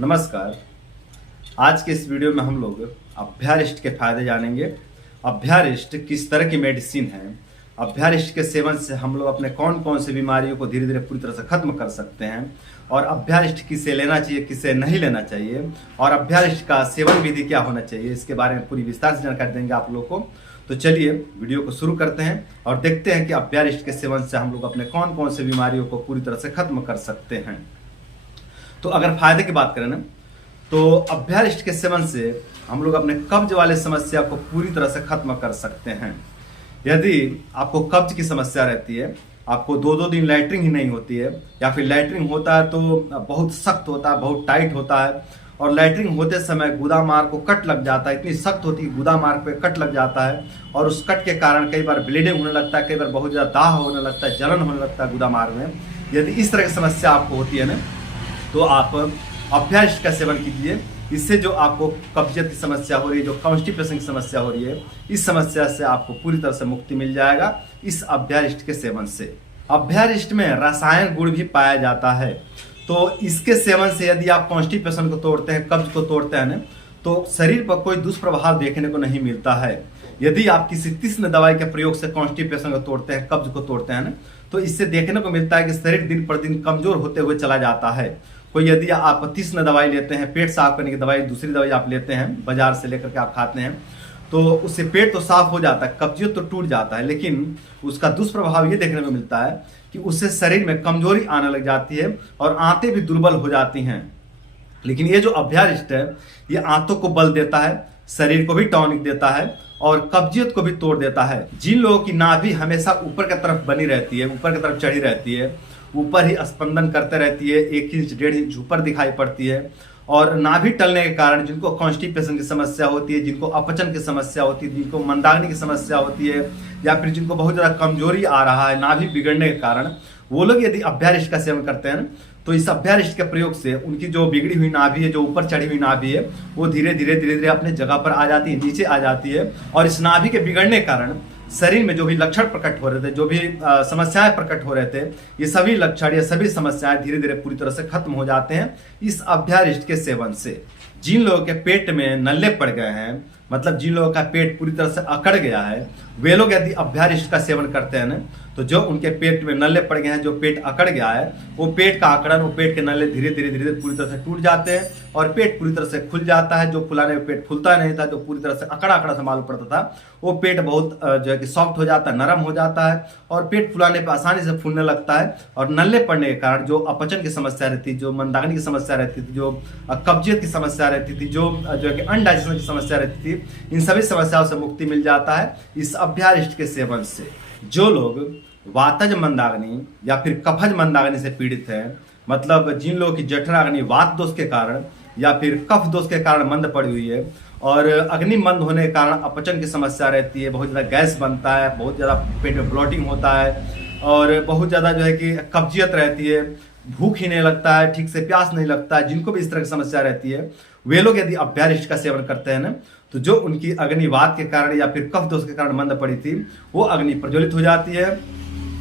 नमस्कार। आज के इस वीडियो में हम लोग अभ्यारिष्ट के फायदे जानेंगे। अभ्यारिष्ट किस तरह की मेडिसिन है, अभ्यारिष्ट के सेवन से हम लोग अपने कौन कौन सी बीमारियों को धीरे धीरे पूरी तरह से खत्म कर सकते हैं, और अभ्यारिष्ट किसे लेना चाहिए किसे नहीं लेना चाहिए, और अभ्यारिष्ट का सेवन विधि क्या होना चाहिए, इसके बारे में पूरी विस्तार से जानकारी देंगे आप लोगों को। तो चलिए वीडियो को शुरू करते हैं और देखते हैं कि अभ्यारिष्ट के सेवन से हम लोग अपने कौन कौन से बीमारियों को पूरी तरह से खत्म कर सकते हैं। तो अगर फायदे की बात करें ना, तो अभ्यारिष्ट के सेवन से हम लोग अपने कब्ज वाले समस्या को पूरी तरह से खत्म कर सकते हैं। यदि आपको कब्ज की समस्या रहती है, आपको दो दिन लैट्रिन ही नहीं होती है, या फिर लैट्रिन होता है तो बहुत सख्त होता है, बहुत टाइट होता है, और लैट्रिन होते समय गुदा मार्ग को कट लग जाता है, इतनी सख्त होती है गुदा मार्ग पे कट लग जाता है, और उस कट के कारण कई बार ब्लीडिंग होने लगता है, कई बार बहुत ज़्यादा दाह होने लगता है, जलन होने लगता है गुदा मार्ग में। यदि इस तरह की समस्या आपको होती है ना, तो आप अभ्यारिष्ट का सेवन कीजिए। इससे जो आपको कब्जियत की समस्या हो रही है, जो कॉन्स्टिपेशन की समस्या हो रही है, इस समस्या से आपको पूरी तरह से मुक्ति मिल जाएगा इस अभ्यारिष्ट के सेवन से। अभ्यारिष्ट में रसायन गुण भी पाया जाता है, तो इसके सेवन से यदि आप कॉन्स्टिपेशन को तोड़ते हैं, कब्ज को तोड़ते हैं ना, तो शरीर पर कोई दुष्प्रभाव देखने को नहीं मिलता है। यदि आप किसी तीक्ष्ण दवाई के प्रयोग से कॉन्स्टिपेशन को तोड़ते हैं, कब्ज को तोड़ते हैं ना, तो इससे देखने को मिलता है कि शरीर दिन पर दिन कमजोर होते हुए चला जाता है। कोई यदि आप तीक्ष्ण दवाई लेते हैं, पेट साफ करने की दवाई, दूसरी दवाई आप लेते हैं बाजार से लेकर के आप खाते हैं, तो उससे पेट तो साफ हो जाता है, कब्जियत तो टूट जाता है, लेकिन उसका दुष्प्रभाव ये देखने को मिलता है कि उससे शरीर में कमजोरी आने लग जाती है और आंतें भी दुर्बल हो जाती हैं। लेकिन ये जो अभ्यारिष्ट है, ये आंतों को बल देता है, शरीर को भी टॉनिक देता है और कब्जियत को भी तोड़ देता है। जिन लोगों की नाभि हमेशा ऊपर की तरफ बनी रहती है, ऊपर की तरफ चढ़ी रहती है, ऊपर ही स्पंदन करते रहती है, 1 इंच 1.5 इंच ऊपर दिखाई पड़ती है, और नाभि टलने के कारण जिनको कॉन्स्टिपेशन की समस्या होती है, जिनको अपचन की समस्या होती है, जिनको मंदाग्नि की समस्या होती है, या फिर जिनको बहुत ज़्यादा कमजोरी आ रहा है नाभि बिगड़ने के कारण, वो लोग यदि अभ्यारिष्ट का सेवन करते हैं तो इस अभ्यारिष्ट के प्रयोग से उनकी जो बिगड़ी हुई नाभि है, जो ऊपर चढ़ी हुई नाभि है, वो धीरे धीरे अपने जगह पर आ जाती है, नीचे आ जाती है। और इस नाभि के बिगड़ने के कारण शरीर में जो भी लक्षण प्रकट हो रहे थे, जो भी समस्याएं प्रकट हो रहे थे, ये सभी लक्षण, ये सभी समस्याएं धीरे धीरे पूरी तरह से खत्म हो जाते हैं इस अभ्यारिष्ट के सेवन से। जिन लोगों के पेट में नल्ले पड़ गए हैं, मतलब जिन लोगों का पेट पूरी तरह से अकड़ गया है, वे लोग यदि अभ्यारिष्ट का सेवन करते हैं ना, तो जो उनके पेट में नल्ले पड़ गए हैं, जो पेट अकड़ गया है, वो पेट का अकड़न, वो पेट के नल्ले धीरे धीरे पूरी तरह से टूट जाते हैं और पेट पूरी तरह से खुल जाता है। जो फुलाने में पेट फूलता नहीं था, जो पूरी तरह से अकड़ा अकड़ा से मालूम पड़ता था, वो पेट बहुत जो है कि सॉफ्ट हो जाता है, नरम हो जाता है, और पेट फुलाने पर आसानी से फूलने लगता है। और नल्ले पड़ने के कारण जो अपचन की समस्या रहती, जो मंदाग्नि की समस्या रहती थी, जो कब्जियत की समस्या रहती थी, जो है कि अनडाइजेशन की समस्या रहती थी, इन सभी समस्याओं से मुक्ति मिल जाता है इस अभ्यारिष्ट के सेवन से। जो लोग वातज मंदाग्नि या फिर कफज मंदाग्नि से पीड़ित हैं, मतलब जिन लोगों की जठराग्नि वात दोष के कारण या फिर कफ दोष के कारण मंद पड़ी हुई है, और अग्नि मंद होने के कारण अपचन की समस्या रहती है, बहुत ज़्यादा गैस बनता है, बहुत ज़्यादा पेट में ब्लोटिंग होता है, और बहुत ज़्यादा जो है कि कब्जियत रहती है, भूख ही नहीं लगता है, ठीक से प्यास नहीं लगता है, जिनको भी इस तरह की समस्या रहती है, वे लोग यदि अभ्यारिष्ट का सेवन करते हैं ना, तो जो उनकी अग्निवात के कारण या फिर कफ दोष के कारण मंद पड़ी थी, वो अग्नि प्रज्वलित हो जाती है।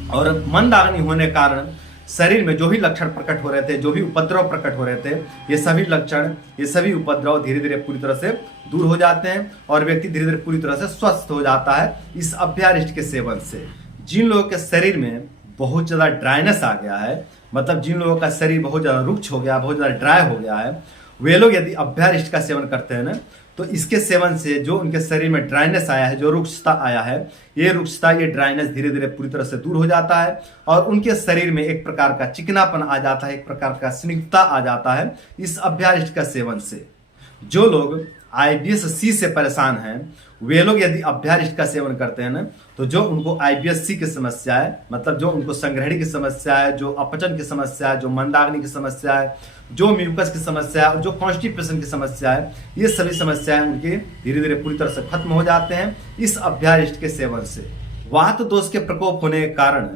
और मंद अग्नि होने के कारण शरीर में जो भी लक्षण प्रकट हो रहे थे, जो भी उपद्रव प्रकट हो रहे थे, ये सभी लक्षण, ये सभी उपद्रव धीरे धीरे पूरी तरह से दूर हो जाते हैं और व्यक्ति धीरे धीरे पूरी तरह से स्वस्थ हो जाता है इस अभ्यारिष्ट के सेवन से। जिन लोगों के शरीर में बहुत ज़्यादा ड्राइनेस आ गया है, मतलब जिन लोगों का शरीर बहुत ज़्यादा रुक्ष हो गया, बहुत ज़्यादा ड्राई हो गया है, वे लोग यदि अभ्यारिष्ट का सेवन करते हैं ना, तो इसके सेवन से जो उनके शरीर में ड्राइनेस आया है, जो रुक्षता आया है, ये रुक्षता, ये ड्राइनेस धीरे धीरे पूरी तरह से दूर हो जाता है, और उनके शरीर में एक प्रकार का चिकनापन आ जाता है, एक प्रकार का स्निग्धता आ जाता है इस अभ्यारिष्ट का सेवन से। जो लोग IBS-C से परेशान हैं, वे लोग यदि अभ्यारिष्ट का सेवन करते हैं ना, तो जो उनको IBS-C की समस्या है, मतलब जो उनको संग्रहणी की समस्या है, जो अपचन की समस्या है, जो मंदाग्नि की समस्या है, जो म्यूकस की समस्या है, और जो कॉन्स्टिपेशन की समस्या है, ये सभी समस्याएं उनकी धीरे धीरे पूरी तरह से खत्म हो जाते हैं इस अभ्यारिष्ट के सेवन से। वात दोष के प्रकोप होने के कारण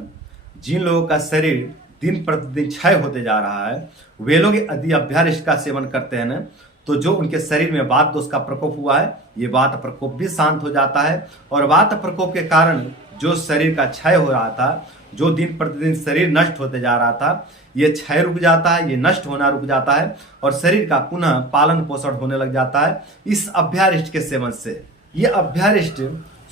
जिन लोगों का शरीर दिन प्रतिदिन क्षय होते जा रहा है, वे लोग यदि अभ्यारिष्ट का सेवन करते हैं ना, तो जो उनके शरीर में वात दोष का प्रकोप हुआ है, ये वात प्रकोप भी शांत हो जाता है, और वात प्रकोप के कारण जो शरीर का क्षय हो रहा था, जो दिन प्रतिदिन शरीर नष्ट होते जा रहा था, ये क्षय रुक जाता है, ये नष्ट होना रुक जाता है और शरीर का पुनः पालन पोषण होने लग जाता है इस अभ्यारिष्ट के सेवन से। ये अभ्यारिष्ट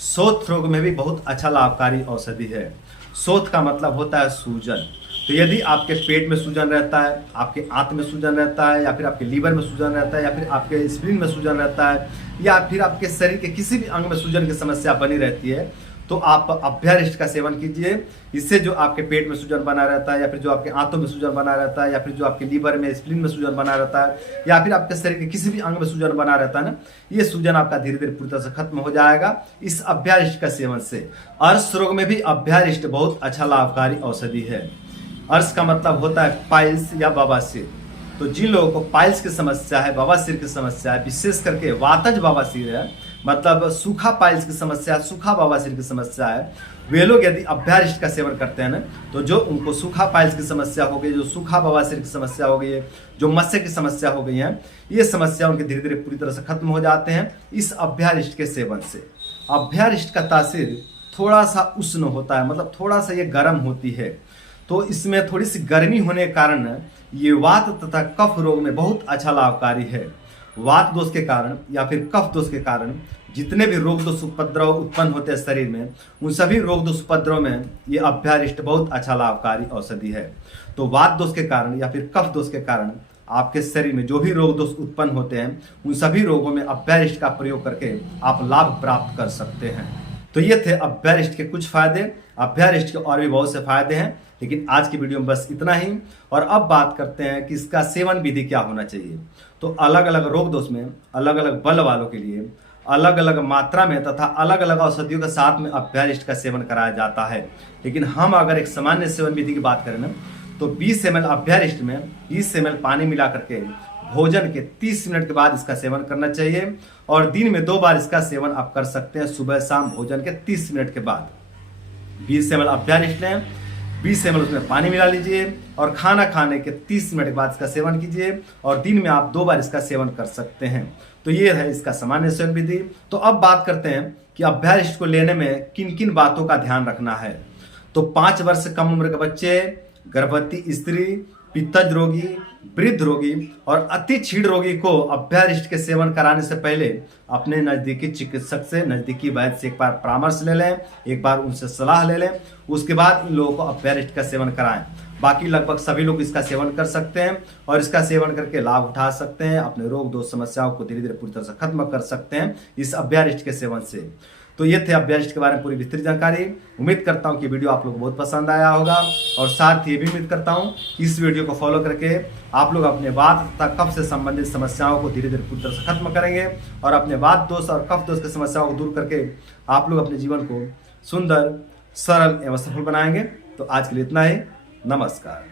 शोथ रोग में भी बहुत अच्छा लाभकारी औषधि है। शोथ का मतलब होता है सूजन। तो यदि आपके पेट में सूजन रहता है, आपके आंत में सूजन रहता है, या फिर आपके लीवर में सूजन रहता है, या फिर आपके स्प्लीन में सूजन रहता है, या फिर आपके शरीर के किसी भी अंग में सूजन की समस्या बनी रहती है, तो आप अभ्यारिष्ट का सेवन कीजिए। इससे जो आपके पेट में सूजन बना रहता है, या फिर जो आपके आंतों में सूजन बना रहता है, या फिर जो आपके लीवर में स्प्लीन में सूजन बना रहता है, या फिर आपके शरीर के किसी भी अंग में सूजन बना रहता है ना, ये सूजन आपका धीरे धीरे पूरी तरह से खत्म हो जाएगा इस अभ्यारिष्ट का सेवन से। अर्श रोग में भी अभ्यारिष्ट बहुत अच्छा लाभकारी औषधि है। अर्श का मतलब होता है पाइल्स या बवासीर। तो जिन लोगों को पाइल्स की समस्या है, बवासीर की समस्या है, विशेष करके वातज बवासीर है, मतलब सूखा पाइल्स की समस्या, सूखा बवासीर की समस्या है, वे लोग यदि अभ्यारिष्ट का सेवन करते हैं ना, तो जो उनको सूखा पाइल्स की समस्या हो गई, जो सूखा बवासीर की समस्या हो गई है, जो मत्स्य की समस्या हो गई है, ये समस्या उनके धीरे धीरे पूरी तरह से खत्म हो जाते हैं इस अभ्यारिष्ट के सेवन से। अभ्यारिष्ट का तासीर थोड़ा सा उष्ण होता है, मतलब थोड़ा सा ये गर्म होती है। तो इसमें थोड़ी सी गर्मी होने के कारण ये वात तथा कफ रोग में बहुत अच्छा लाभकारी है। वात दोष के कारण या फिर कफ दोष के कारण जितने भी रोग दोष उपद्रव उत्पन्न होते हैं शरीर में, उन सभी रोग दोष उपद्रव में ये अभ्यारिष्ट बहुत अच्छा लाभकारी औषधि है। तो वात दोष के कारण या फिर कफ दोष के कारण आपके शरीर में जो भी रोग दोष उत्पन्न होते हैं, उन सभी रोगों में अभ्यारिष्ट का प्रयोग करके आप लाभ प्राप्त कर सकते हैं। तो ये थे अभ्यारिष्ट के कुछ फायदे। अभ्यारिष्ट के और भी बहुत से फायदे हैं, लेकिन आज की वीडियो में बस इतना ही। और अब बात करते हैं कि इसका सेवन विधि क्या होना चाहिए। तो अलग अलग रोग दोष में अलग अलग बल वालों के लिए अलग अलग मात्रा में तथा अलग अलग औषधियों के साथ में अभ्यारिष्ट का सेवन कराया जाता है। लेकिन हम अगर एक सामान्य सेवन विधि की बात करें ना, तो 20 ml अभ्यारिष्ट में 20 ml पानी मिला करके भोजन के 30 मिनट के बाद इसका सेवन करना चाहिए। और दिन में 2 बार इसका सेवन आप कर सकते हैं, सुबह शाम भोजन के 30 मिनट के बाद। 20 ml अभ्यारिष्ट लें, 20 ml उसमें पानी मिला लीजिए और खाना खाने के 30 मिनट के बाद इसका सेवन कीजिए। और दिन में आप 2 बार इसका सेवन कर सकते हैं। तो ये है इसका सामान्य सेवन विधि। तो अब बात करते हैं कि अभ्यारिष्ट को लेने में किन किन बातों का ध्यान रखना है। तो 5 वर्ष से कम उम्र के बच्चे, गर्भवती स्त्री, पित्तज रोगी, वृद्ध रोगी और अति क्षीण रोगी को अभ्यारिष्ट के सेवन कराने से पहले अपने नजदीकी चिकित्सक से, नजदीकी वैद्य से एक बार परामर्श ले लें, एक बार उनसे सलाह ले लें। उसके बाद इन लोगों को अभ्यारिष्ट का सेवन कराएं। बाकी लगभग सभी लोग इसका सेवन कर सकते हैं और इसका सेवन करके लाभ उठा सकते हैं, अपने रोग दोष समस्याओं को धीरे धीरे पूरी तरह से खत्म कर सकते हैं इस अभ्यारिष्ट के सेवन से। तो ये थे अभ्यारिष्ट के बारे में पूरी विस्तृत जानकारी। उम्मीद करता हूँ कि वीडियो आप लोगों को बहुत पसंद आया होगा और साथ ही ये भी उम्मीद करता हूँ कि इस वीडियो को फॉलो करके आप लोग अपने वात तथा कफ से संबंधित समस्याओं को धीरे धीरे पूरी तरह से खत्म करेंगे और अपने वात दोष और कफ दोष की समस्याओं को दूर करके आप लोग अपने जीवन को सुंदर, सरल एवं सफल बनाएंगे। तो आज के लिए इतना ही। नमस्कार।